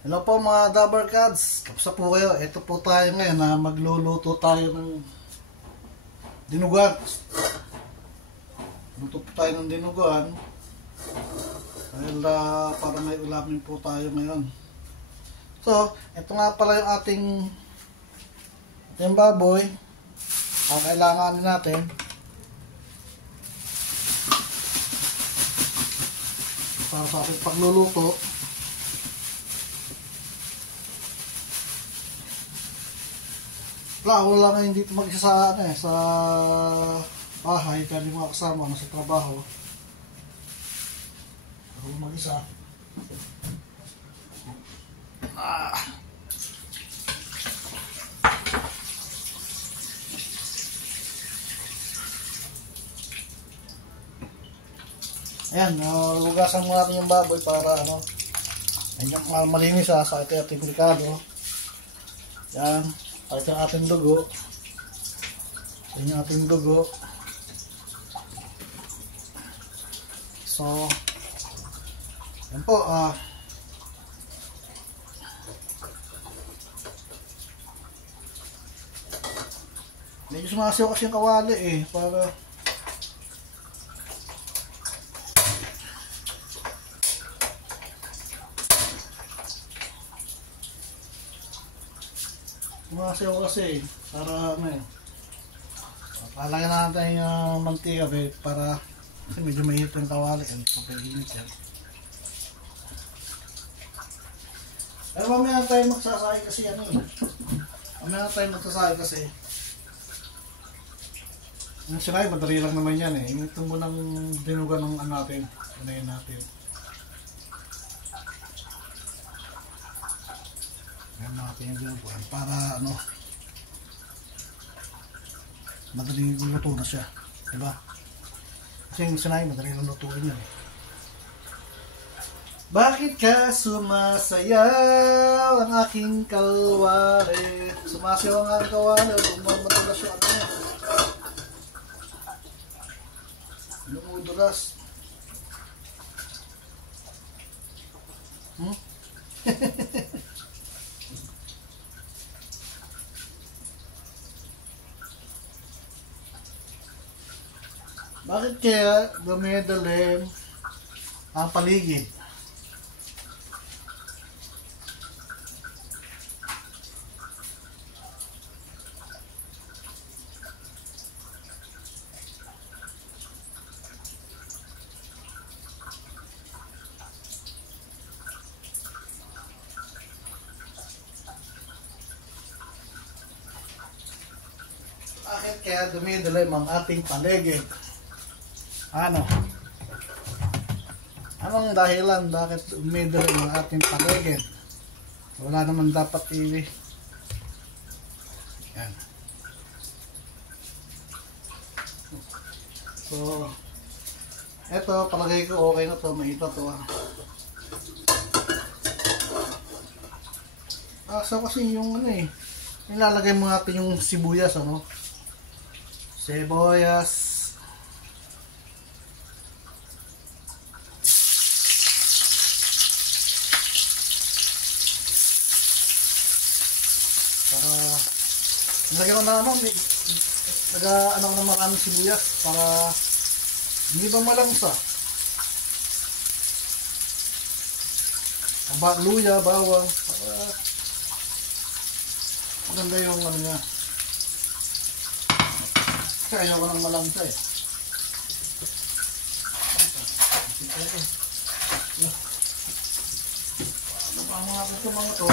Hello po mga Dabber Cats, kamusta po kayo? Ito po tayo ngayon na magluluto tayo ng dinuguan. Luto po tayo ng dinuguan dahil para may ulamin po tayo ngayon. So, ito nga pala yung ating baboy. Ang kailangan natin para sa ating pagluluto. Ako lang ngayon dito mag-isa sa bahay, kaya di mga kasama nasa trabaho. Ako mag-isa. Ayan, lugasan mo natin yung baboy para malinis sa ating delikado. Yan. Ito yung ating dugo. Ito yung ating dugo. So, yan po. Medyo sumasiyaw kasi yung kawali para sumasayaw kasi para palagyan natin yung mantika para kasi medyo mahirap yung kawali papaginit yan. Pero mamaya tayo magsasakay kasi mamaya tayo magsasakay kasi yung sinay madali lang naman yan ito mo ng dinugan ng natin unayin natin. Ayan natin yung dinuguan para madali luto na siya, diba? Kasi yung sinay madali lang lutuin yan. Bakit ka sumasayaw ang aking kalwari? Sumasayaw ang aking kalwari matulas siya lumudulas. Bakit kaya dumidalim ang paligid? Bakit kaya dumidalim ang ating paligid? Anong dahilan bakit umidilim ang ating paligid? Wala naman dapat yan. So, eto palagay ko okay na to, mahita to so kasi yung nilalagay mo natin yung sibuyas sibuyas. Nilagyan ko na ng maraming sibuyas para hindi ba malangsa. Luya, bawang, para maganda yung niya. Kasi ayaw ko ng malangsa Ano pa mga ito mga to?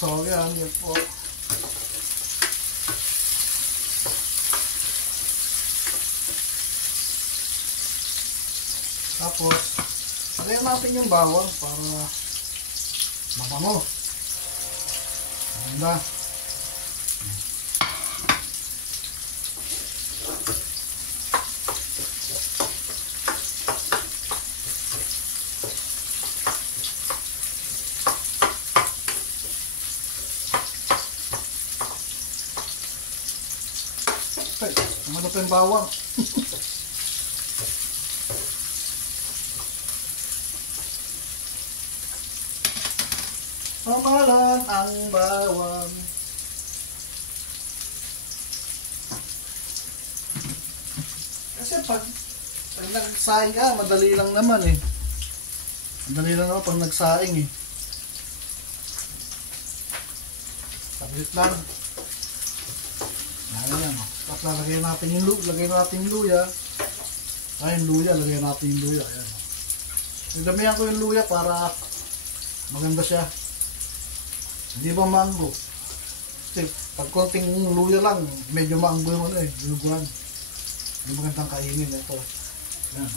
So yan po. Tapos lagyan natin yung bawang para mabango. Ganda. Ano pa yung bawang? Pamalan ang bawang. Kasi pag nagsaing ka, madali lang naman eh. Madali lang naman pag nagsaing eh. Sabit lang. Ayan. Tapos lalagyan natin yung luya. Ay, yung luya. Lagyan natin yung luya. Ayan. Nagdamihan ko yung luya para maganda siya. Hindi ba mango? Kasi pag konting luya lang, medyo mango yung ano eh. Luguan. Hindi magandang kainin ito. Ayan.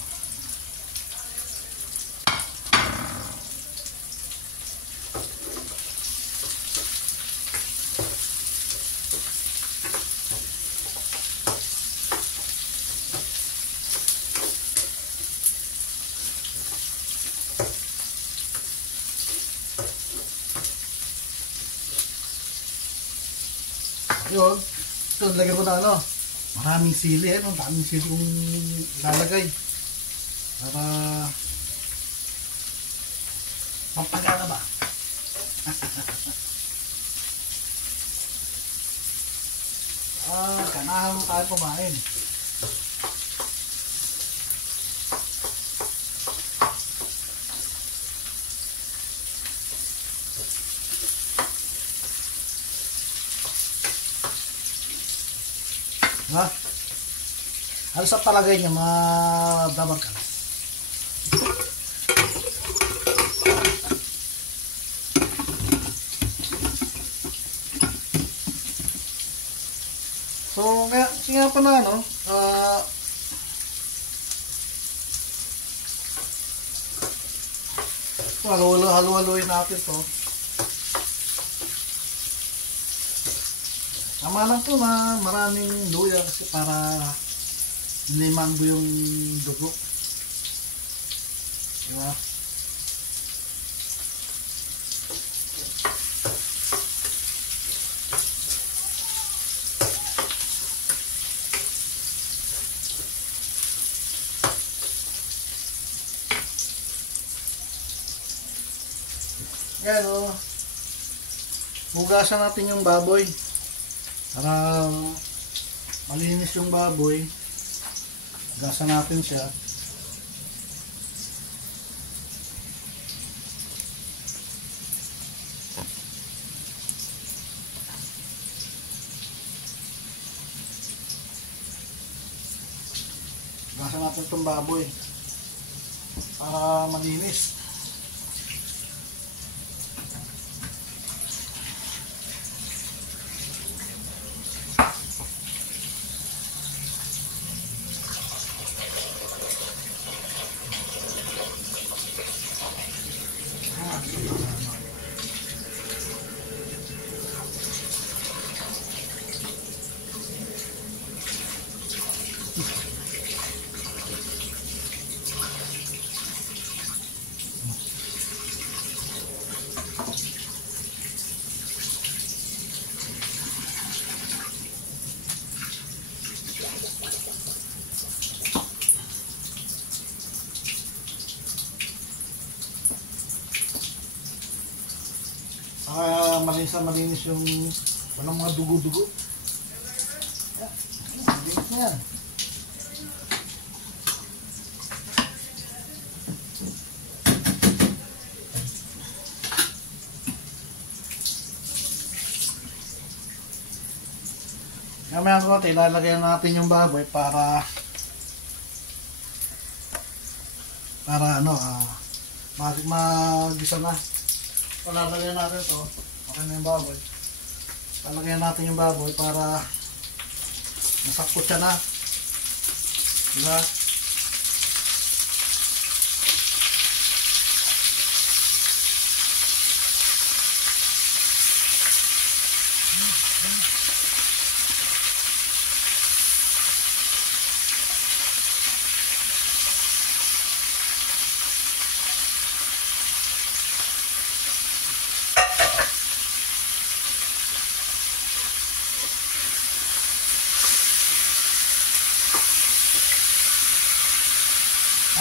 Yun. So, lagyan ko na ano. Maraming sili. Ano? Daming sili kong lalagay. Para pampagana ba? Ganahan mo tayo kumain. Ha? Halos sa palagay niya, madamag ka. So, kaya pa na, no? Halu-haluin natin to. Tama lang po na maraming luya kasi para hindi mango yung dugo. Diba? Yan o. Hugasan natin yung baboy. Para malinis yung baboy, gasan natin siya. Gasan natin itong baboy para malinis. Malinis yung walang mga dugo-dugo. Malinis na yan. Mamaya ko ilalagay natin yung baboy para ano, magisa na. Lalagyan natin ito. Okay na yung baboy. Lalagyan natin yung baboy para masakot siya na. Diba?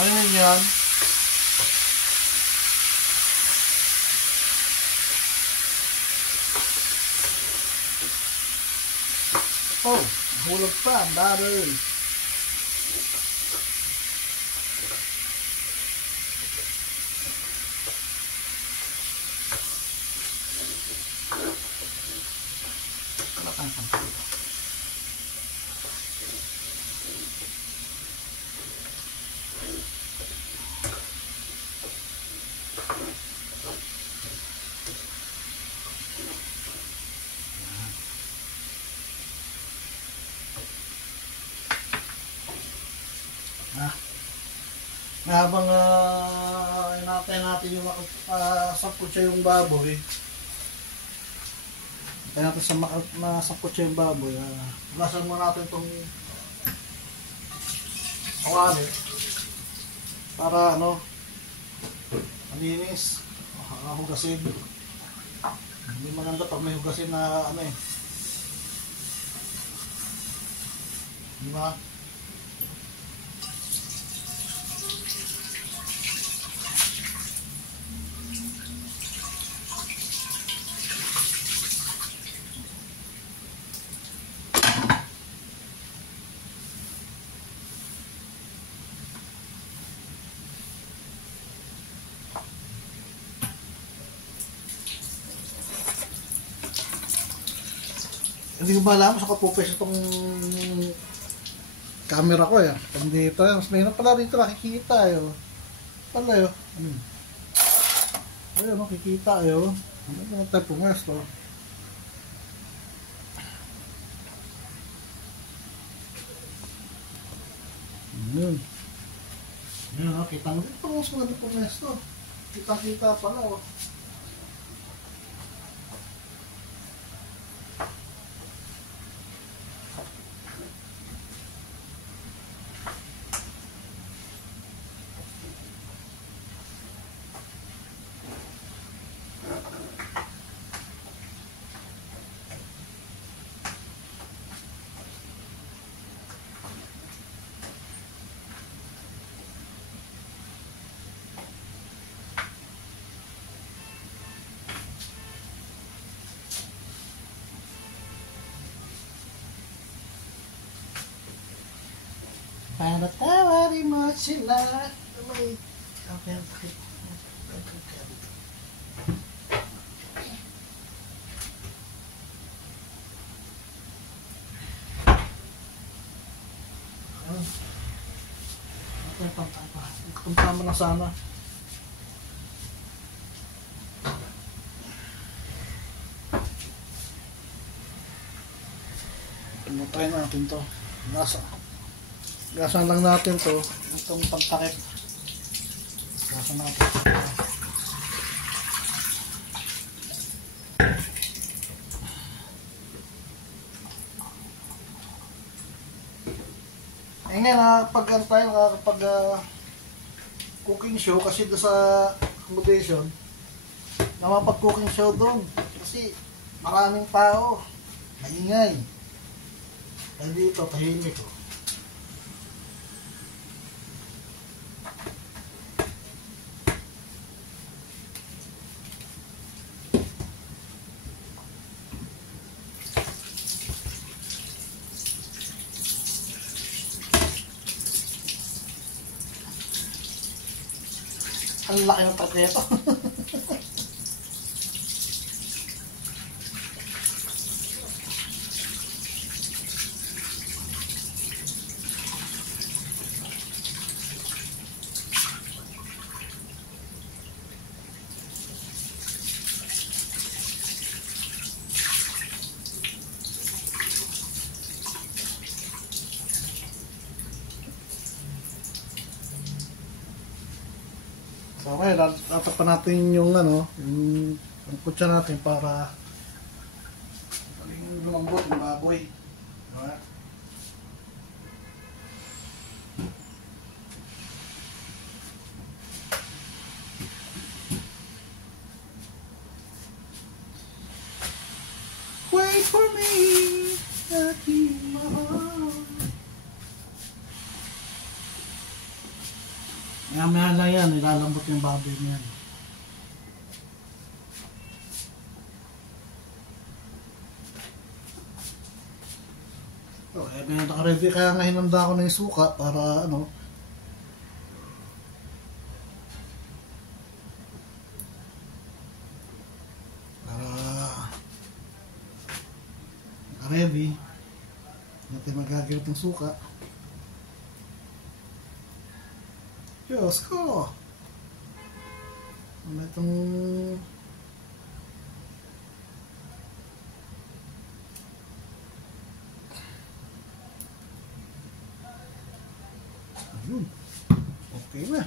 Ano yan? Oh, hulog pa, ang dami. Habang inatay natin yung sakutsa yung baboy, kaya natin sa sakutsa yung baboy, lasan mo natin itong kawali para malinis, hugasin. Hindi maganda pag may hugasin na diba? Hindi ko ba alam sa kapupes itong camera ko pag dito mas mahirap pala dito nakikita pala ayun nakikita ano ba tayo pumesto ayun kita mo dito mas maganda pumesto kita pala para tawarin mo sila. Okay. Kung tama na sana. Pinutay natin to. Gasan lang natin to. Itong pagtakip. Gasan natin. Ngayon pag cooking show kasi doon sa accommodation pag cooking show doon kasi maraming tao maingay dito tahimik ang laki ng takreto. Okay, tatapan natin yung yung kutsa natin para lumambot yung baboy. Okay. Wait for me, aking mahal. Maya lang yan, ilalambot yung baboy niyan. So, may naka-ready kaya nga hinanda ko na yung suka para ano, ready natin magagawin ng suka. Diyos ko, ano itong ayun, okay na.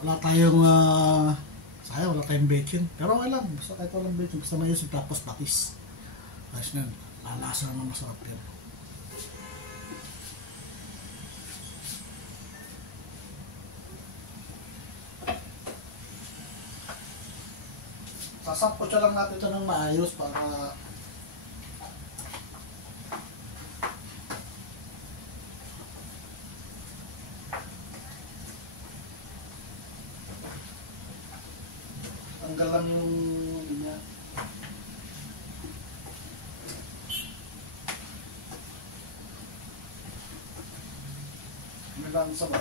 Wala tayong sayang, wala tayong bacon. Pero okay lang, basta kahit walang bacon, basta may isip tapos patis. Ayos na, lalasa naman masarap yan. Sasakpo siya lang natin ito ng maayos para tanggal lang yung linya. Ano lang sa ba?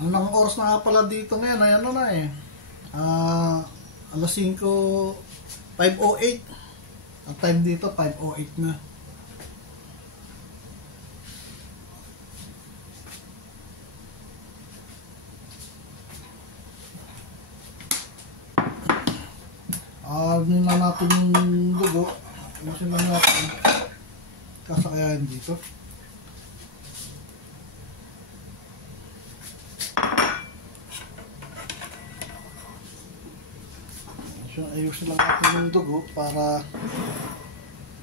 Ang oras na nga pala dito ngayon ay ano na eh. Alas 5, 5:08. Ang time dito 5:08 na. Ano na natin yung dugo. Ano lang natin. Kasakayan dito. So, ayusin lang natin yung dugo para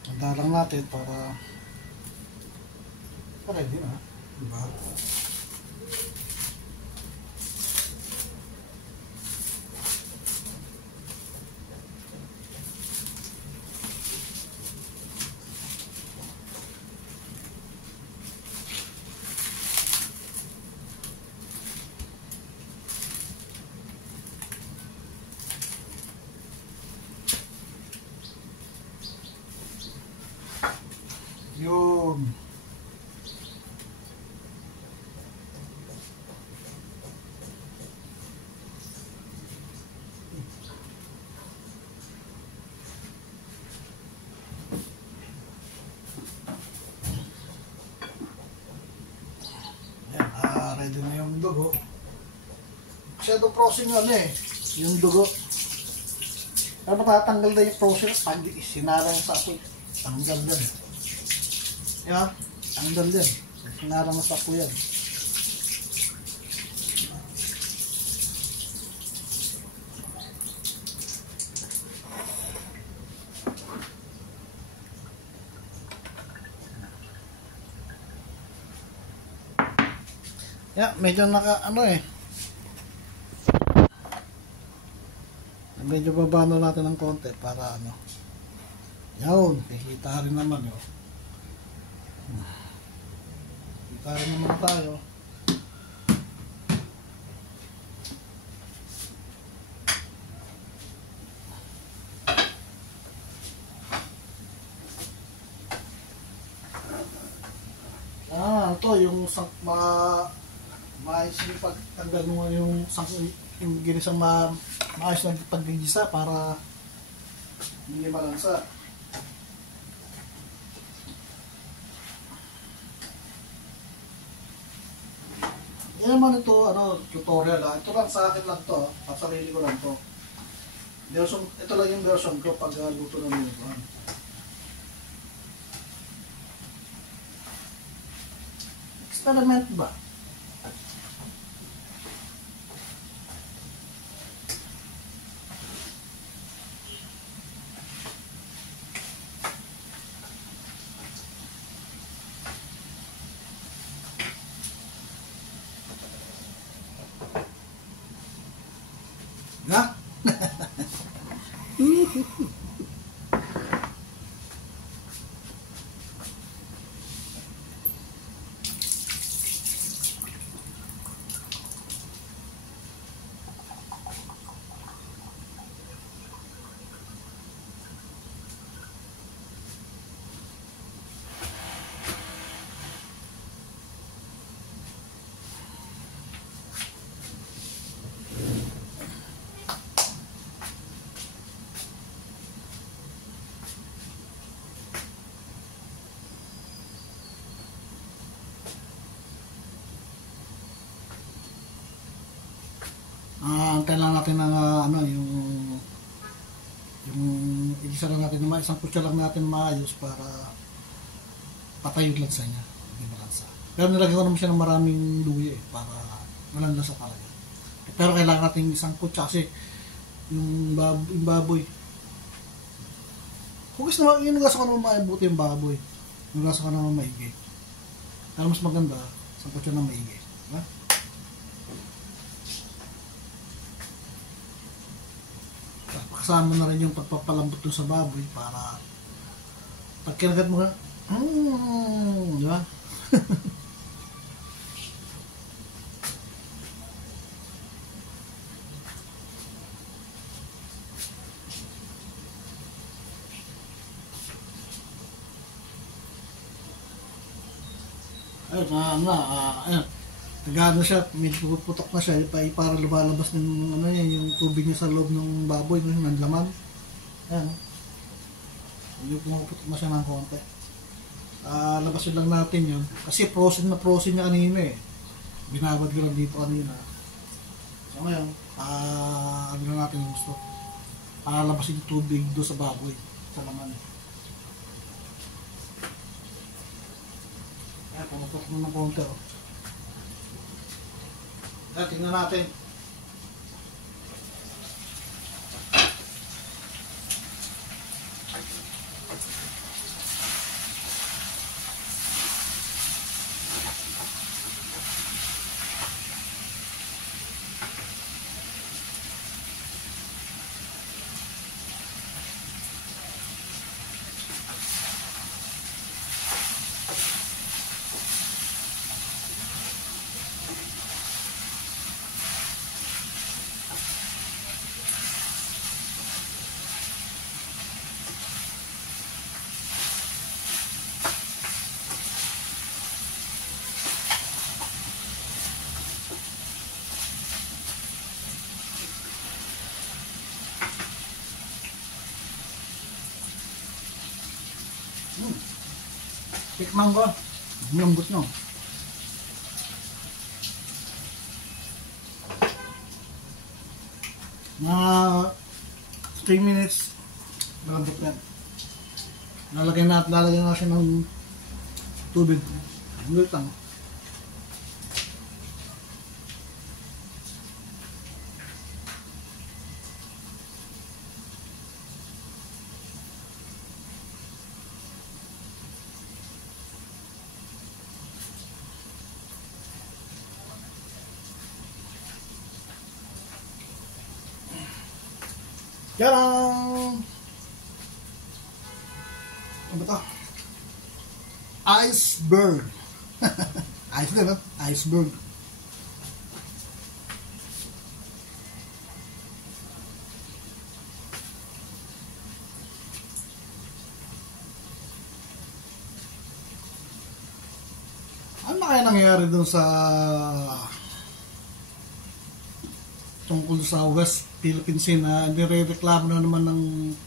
handa lang natin para ready na, diba? Yun. Yan, ready na yung dugo. Shadow processing yun eh, yung dugo. Pero matatanggal na yung process pag sinarang sa apoy. Tanggal din. Yan, tanggal din. Sinarang sa apoy yan. Yeah, medyo naka ano eh. Medyo babano natin ng konti para ano. Yun, kikita rin naman yun. Kikita rin naman tayo. Ito yung maayos yung pagtanggal mo yung ginisang maayos na paggigisa para hindi malansa. Yan naman ito, tutorial ha. Ito lang sa akin lang to, sa sarili ko lang to. Ito lang yung version ko pag luto ng minutuhan. Experiment ba? Na? Antayin lang natin ng ano, yung igisa lang natin, isang kutsa lang natin maayos para patay yung lansa niya, hindi malansa. Pero nilagyan ko naman siya ng maraming luya para walang lasa talaga. Pero kailangan natin isang kutsa kasi yung baboy. Hugas naman, inugasan ko naman maibuti yung baboy. Inugasan ko naman maigi. Pero mas maganda, isang kutsa na maigi. Diba? Kasama na rin yung pagpapalambot doon sa baboy para pag kinagat mo ka, di ba? Ayun, ayun. Nagano siya, medyo puputok na siya para lumalabas ng ano niya, yung tubig niya sa loob ng baboy, ng laman. Ayan. Medyo pumuputok na siya ng konti. Labasin lang natin yun. Kasi frozen niya kanina eh. Binabad ko lang dito kanina. So ngayon, ano na natin yung gusto. Labasin yung tubig doon sa baboy, sa laman. Ayan, pumuputok na ng konti oh. Tingnan natin. Tikman ko. Lambot no. Na 3 minutes malambot yan. Lalagyan na siya ng tubig. Ulit lang. Tadaan! Ano ba ito? Iceberg. Ice din, no? Iceberg. Ano na kaya nangyayari dun sa tungkol sa West Philippine Sea na nire-reklamo na naman ng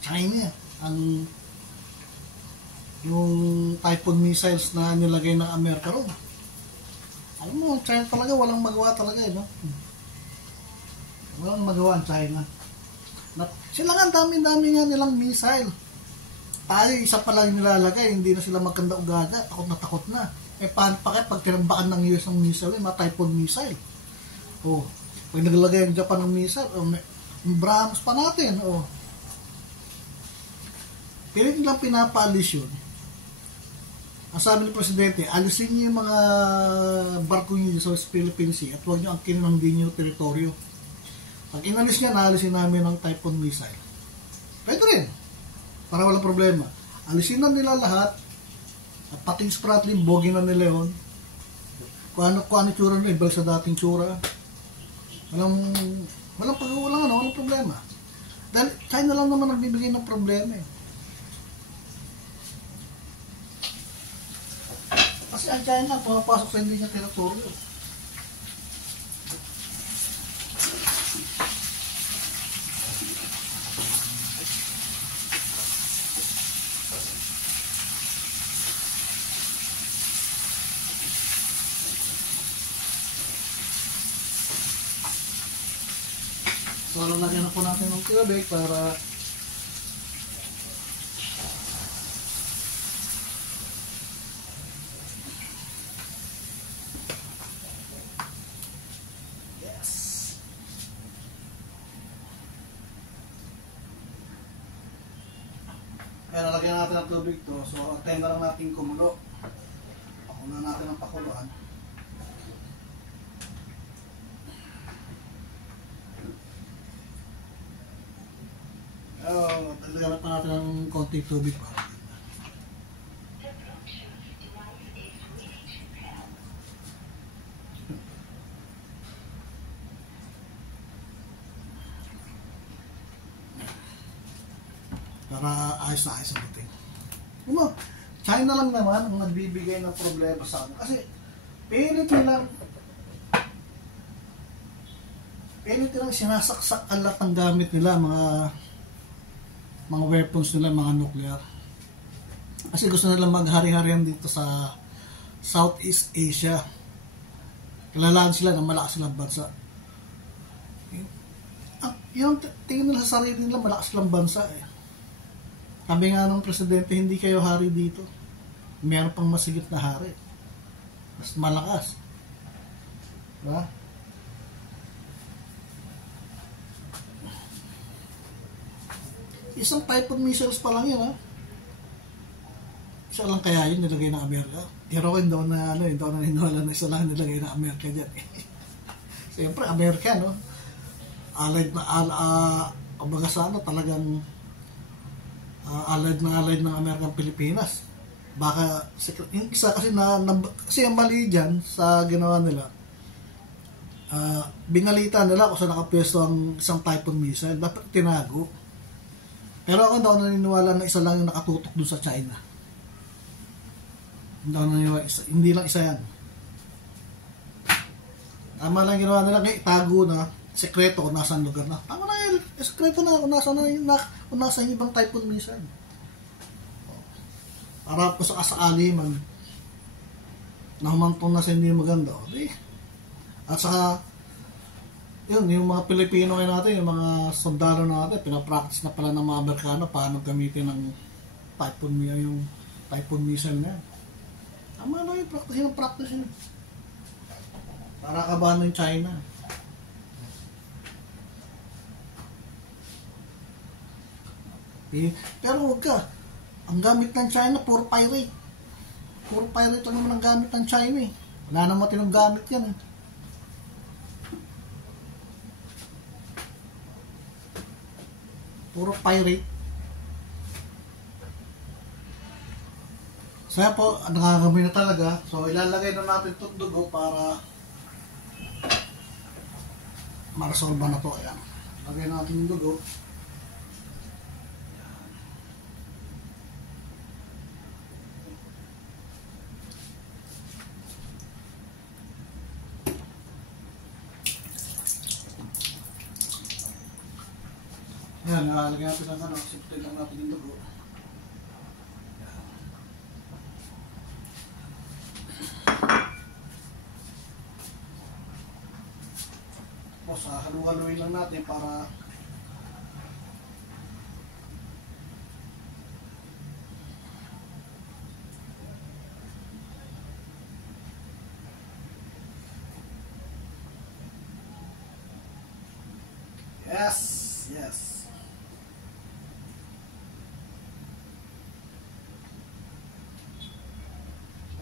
China yung Typhoon missiles na nilagay ng Amerika ron. Alam mo, China talaga walang magawa talaga no? Walang magawa ang China. Sila nga, dami-dami nga nilang missile. Tayo, isa pa lang nilalagay, hindi na sila magkanda ugaga, takot na. Paano pa kayo pag tinambakan ng US ng missile, mga Typhoon missile. Pag naglagay ang Japan ng missile, may BrahMos pa natin. Pero hindi lang pinapaalis yun. Ang sabi ng Presidente, alisin niyo yung mga barko niyo sa Philippine Sea at huwag niyo angkin ng din yung teritoryo. Pag inalis niya, naalisin namin ng Typhoon missile. Pwede rin. Para walang problema. Alisin na nila lahat. At pati Spratly, bogi na nila yun. Kung ano tsura nila, ibalik sa dating tsura. Walang problema. Dahil China lang naman nagbibigay ng problema eh. Kasi ang China, pumapasok sa hindi niya teritoryo. So, lagyan na po natin ng tubig para kaya nalagyan natin ang tubig to. So, antayin na lang natin kumulo. Pakunan natin ang pakuluan. Lagyan pa natin ng konting tubig para ayos na ayos ang dating. China lang naman ang nagbibigay ng problema sa amin. Kasi pilit nilang sinasaksak ang lahat ng gamit nila, mga weapons nila, mga nuclear. Kasi gusto nila maghari-harihan dito sa Southeast Asia. Kailangan sila na malakas silang bansa. Yung tingin nila sa sarili nila, malakas silang bansa eh. Sabi nga ng Presidente, hindi kayo hari dito. Meron pang masigit na hari. Mas malakas. Diba? Isang Typhoon missiles pa lang yun, ha? Isa lang kaya yun nilagay ng Amerika. Pero hindi ako naniniwala na isa lang nilagay ng Amerika dyan. Siyempre, Amerika, no? Allied kumbaga sana talagang allied ng Amerika ng Pilipinas. Baka, yung isa kasi kasi ang mali dyan sa ginawa nila, binalita nila kung saan nakapwesto ang isang Typhoon missile. Dapat tinago. Pero ako daw naniniwala na isa lang yung nakatutok dun sa China. Hindi lang isa yan. Tama lang ginawa nila, itago na, sekreto kung nasaan lugar na. Tama na yun, sekreto na kung nasaan yung ibang Typhoon missile. Para po sa kasakali man, nahumantong na sa hindi maganda. At saka, yun, yung mga Pilipino ngayon natin, yung mga sundalo natin, pinapractice na pala ng mga Amerikano paano gamitin ng Typhoon missile na yan. Tama lang yung practice yun. Para kabahan ng China. Pero huwag ka. Ang gamit ng China, puro pirate. Puro pirate lang naman ang gamit ng China eh. Wala naman tinong gamit yan eh. Puro pirate. So yan po, nakakagabi na talaga. So ilalagay na natin itong dugo para ma-resolve na to. Ayan. Lagay natin yung dugo. Ayan, nakalagay natin lang simple lang natin yung dugo. Tapos halu-haluin lang natin para Yes, yes.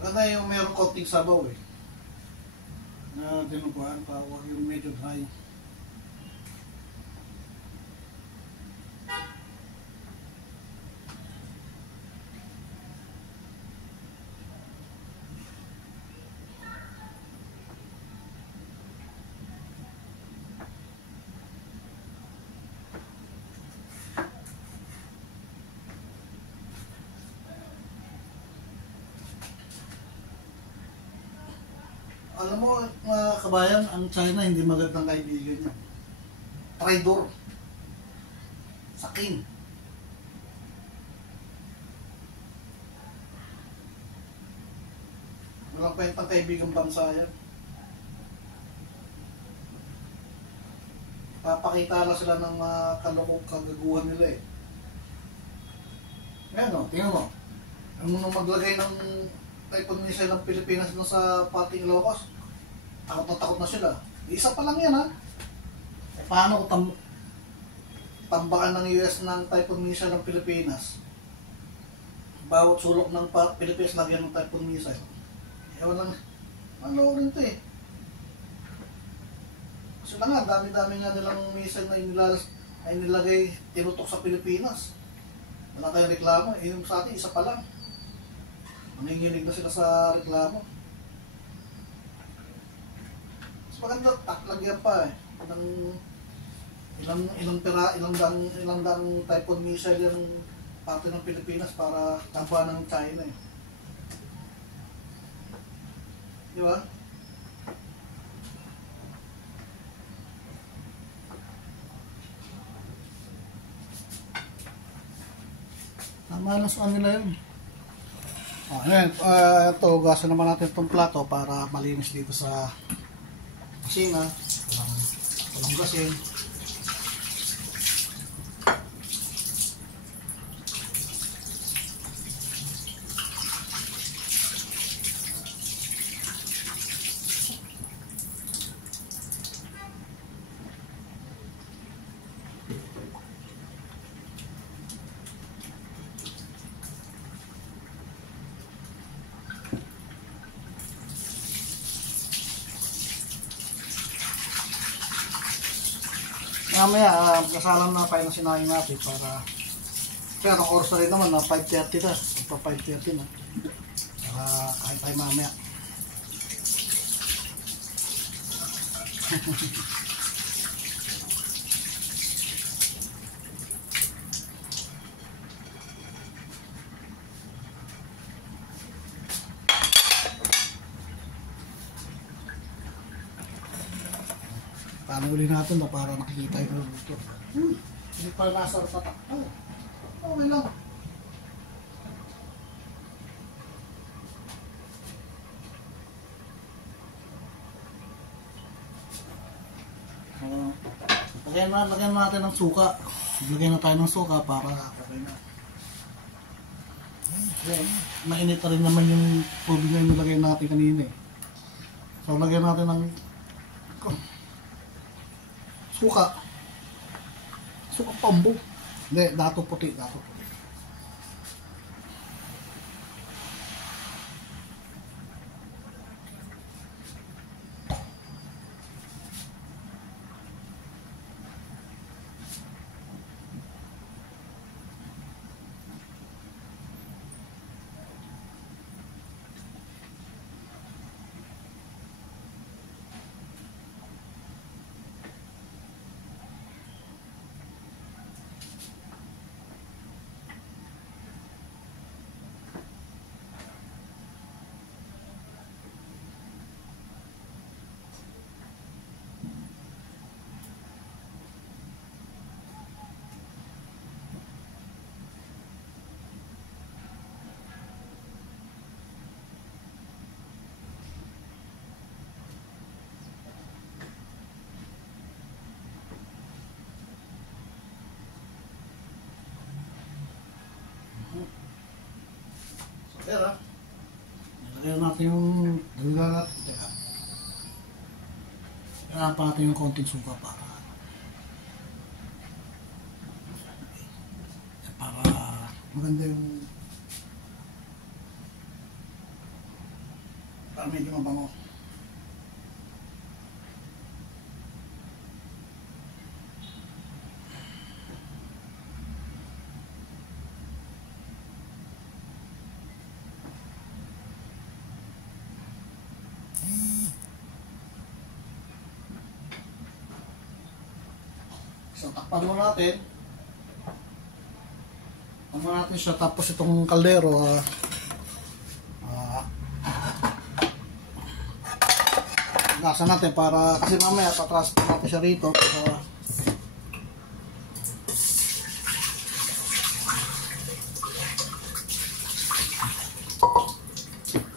Maganda yung mayroong konting sabaw eh. Na dinuguan pa, huwag yung medyo dry. Alam mo, mga kabayan, ang China hindi magandang kaibigan niya. Traidor. Sakin. Walang kwentang kaibigang bansa yan. Papakita lang sila ng mga kagaguhan nila eh. Ngayon o, tingnan mo. Nung maglagay ng Typhoon missile ng Pilipinas na sa pating Ilocos, takot na sila. Isa pa lang yan ha. E paano kung tambakan ng US ng Typhoon missile ng Pilipinas? Bawat sulok ng Pilipinas lagyan ng Typhoon missile. Ewan lang, ano rin ito eh. Kasi na nga, dami-dami nga nilang missile na inilagay, tinutok sa Pilipinas. Wala tayong reklamo, eh yung sa atin, isa pa lang. Nanginginig na sila sa reklamo. Mas maganda, taklagyan pa eh. Ilang dang Typhoon missile yung parte ng Pilipinas para tabuan ng China eh. Di ba? Tama na sa kanila yun. Ayan, ito, gasan naman natin itong plato para malinis dito sa kusina. Walang gasin. Mamaya, kasalam na tayo ng sinahin natin para kaya ang oras na rin naman na 5:30 na. Pa 5:30 na. Para kain tayo mamaya. Panuli natin na para makikita yung luto. Hindi pala nasa tatak. Okay lang. Lagyan natin ng suka. Lagyan na tayo ng suka para okay na. Then, mainit na rin naman yung tubig na nilagay natin kanina eh. So, lagyan natin ng suka. Suka pambo. Hindi, dato puti. Pero, nilagyan natin yung nilagyan natin. Kailangan pa natin yung konting suka para Maganda yung medyo mabango. So, takpan mo natin. Takpan mo natin siya. Tapos itong kaldero, nasa natin para, kasi mamaya patransfer natin siya rito.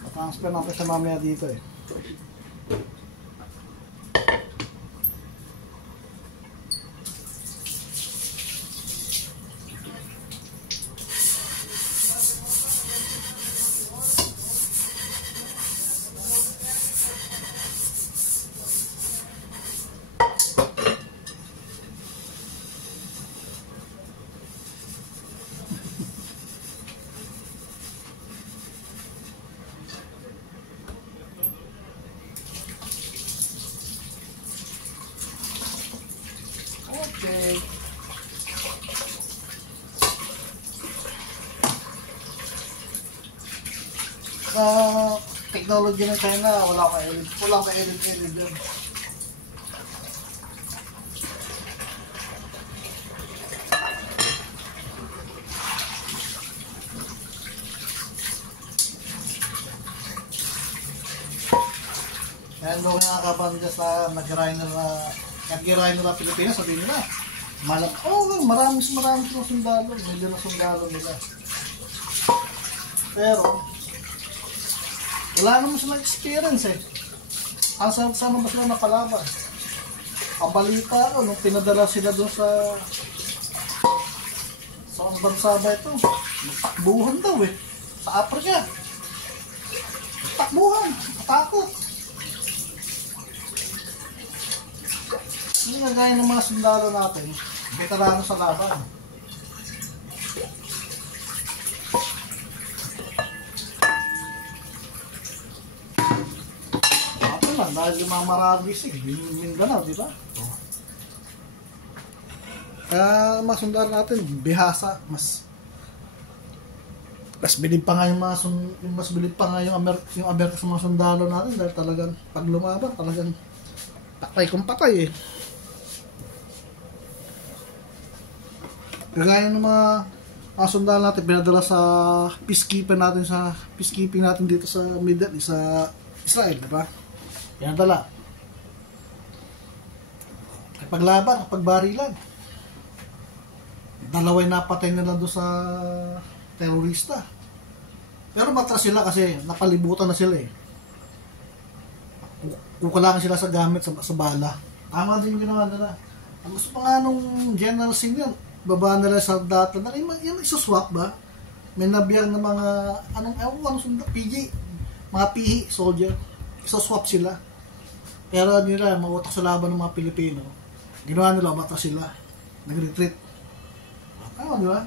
Patransfer natin siya mamaya dito eh. Okay. Sa technology ng China, wala akong edit dyan. Kaya doon nakakapan dyan sa nag-grinder na Pilipinas, sabihin nila, marami silang sundalo, medyo na sundalo nila. Pero, wala naman silang experience eh. Saan ba sila nakalaban? Ang balita, nung pinadala sila doon sa bansa ba ito, takbuhan daw eh, sa Africa. Takbuhan, katakot. Hindi nga gaya ng mga sundalo natin, veterano sa laban. Ito lang, dahil yung mga marabis Mindanao, di ba? Kaya mga sundalo natin, bihasa, mas bilib pa nga mas bilib pa nga yung Amerika sa mga sundalo natin dahil talagang pag lumaban, talagang patay kung patay eh. Kagaya ng mga sundalo natin pinadala sa peacekeeping natin dito sa Middle East, sa Israel, di ba? Pinadala. Kapag laban, kapag barilan, dalaway napatay nila doon sa terorista. Pero matras sila kasi napalibutan na sila eh. Kukulangan sila sa gamit sa bala. Tama din yung ginawa nila. Ang gusto pa nga nung General Singh yan, baba nila sa data na yung isuswap ba? May nabiyang na mga anong sunda, PG, mga PE soldier, isuswap sila. Pero nila, mautak sa laban ng mga Pilipino, ginawa nila, mata sila, nag-retreat. Tama, di ba?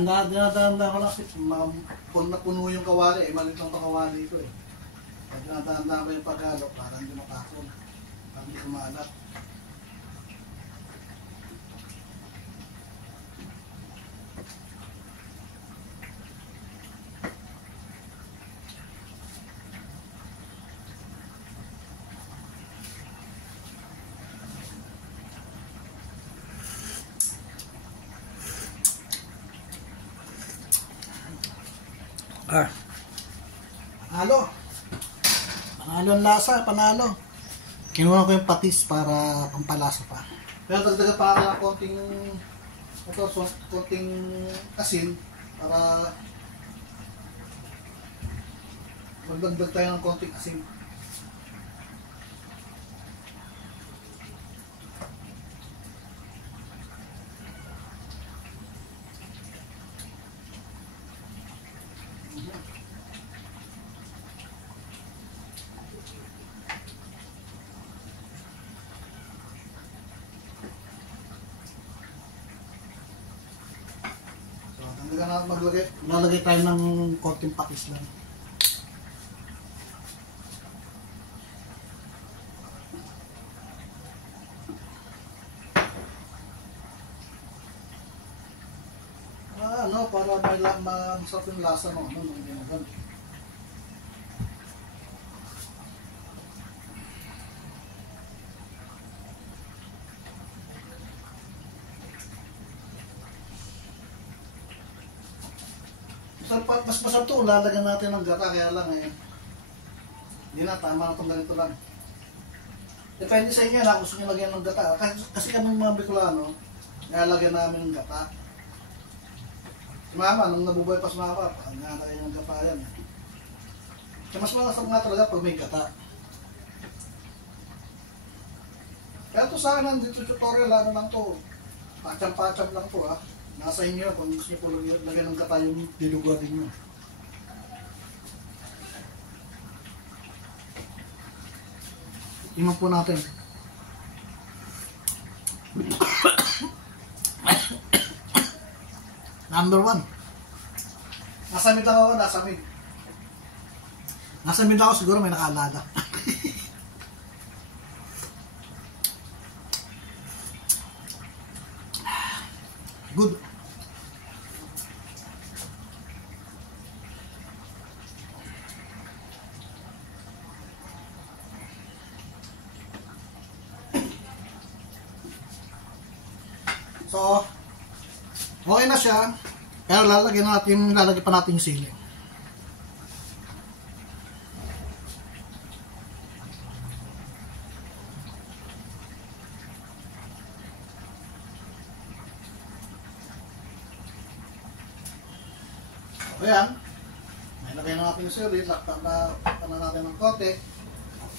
Dinadanda ko lang kasi kung napuno yung kawali, malit lang itong kawali ko eh. Dinadanda ko yung paghalo para hindi makakon, para hindi kumalat. Halo. Panalo ang lasa, panalo. Kinuha ko yung patis para pampalasa pa. Pero dagdagan pa natin ng konting asin para magdagdag tayo ng konting asin. Lalagay tayo ng konting patis lang. Para masarap yung lasa ng ginagawa. Mas masarap ito kung lalagyan natin ng gata, kaya lang hindi na, tama na itong ganito lang. Depende sa inyo na kung gusto nyo lagyan ng gata. Kasi kami mga Bicolano, nilalagyan namin ng gata. Si mama, nung nabubuhay pa si mama, nilalagay ng gata yan. Kaya mas masarap nga talaga pag may gata. Kaya ito sa akin, dito tutorial, ano lang to, pacham-pacham lang to ha. Nasa inyo kung gusto nyo po lagyan ng gata yung dilugadin nyo. Tingnan po natin. Number 1. Nasa mid ako, nasa mid. Nasa mid ako, siguro may nakaalala. Good. So, okay na siya. Pero lalagyan pa natin yung sili. Ayan. May lagay na natin yung sili. Lakpan na natin ng konti.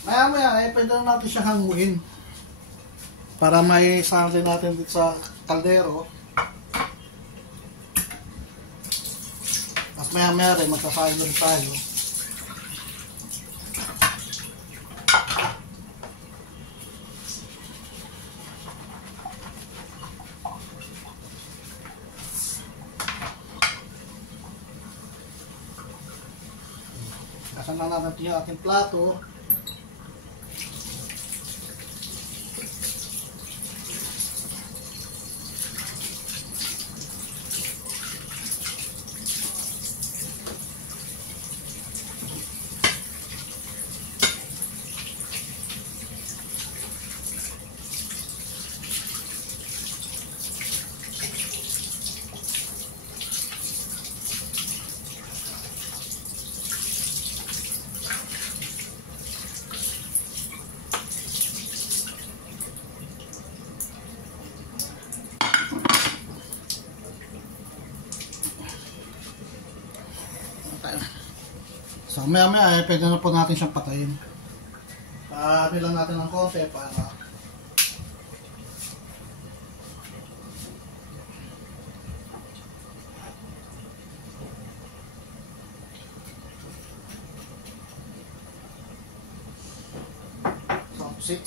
Maya pwede na natin siyang hanguin. Para may sample natin dito sa kaldero. Tapos maya rin magsasayin rin tayo. Kasan na natin yung ating plato. So maya pwede na po natin siyang patayin. Nilang natin ng konti para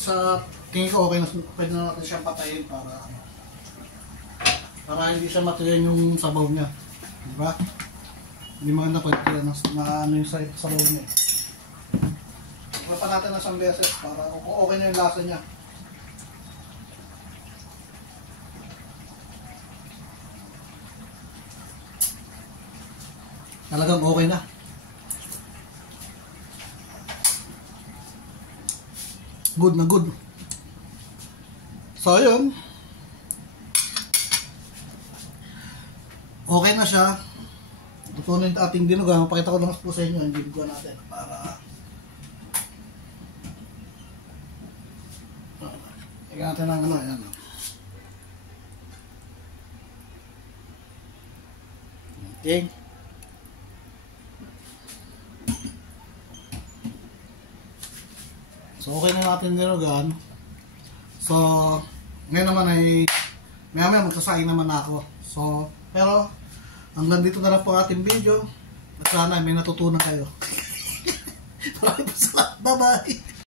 sa tingin ko okay na, pwede na natin siyang patayin para hindi siya matayin yung sabaw niya, diba? Hindi maganda pwede na ano yung sabaw niya. Iba pa natin ng isang beses para okay na yung lasa niya. Talagang okay na. Good na good. So yun, okay na siya. Ito na yung ating dinuga. Mapakita ko lang po sa inyo yung dinuga natin para Tingnan natin ang ano, ayan. Okay. So, okay na natin dinugan. So, ngayon naman ay maya magsasaing naman ako. So, pero hanggang dito na lang po ating video. At sana may natutunan kayo. Maraming salamat. Bye-bye.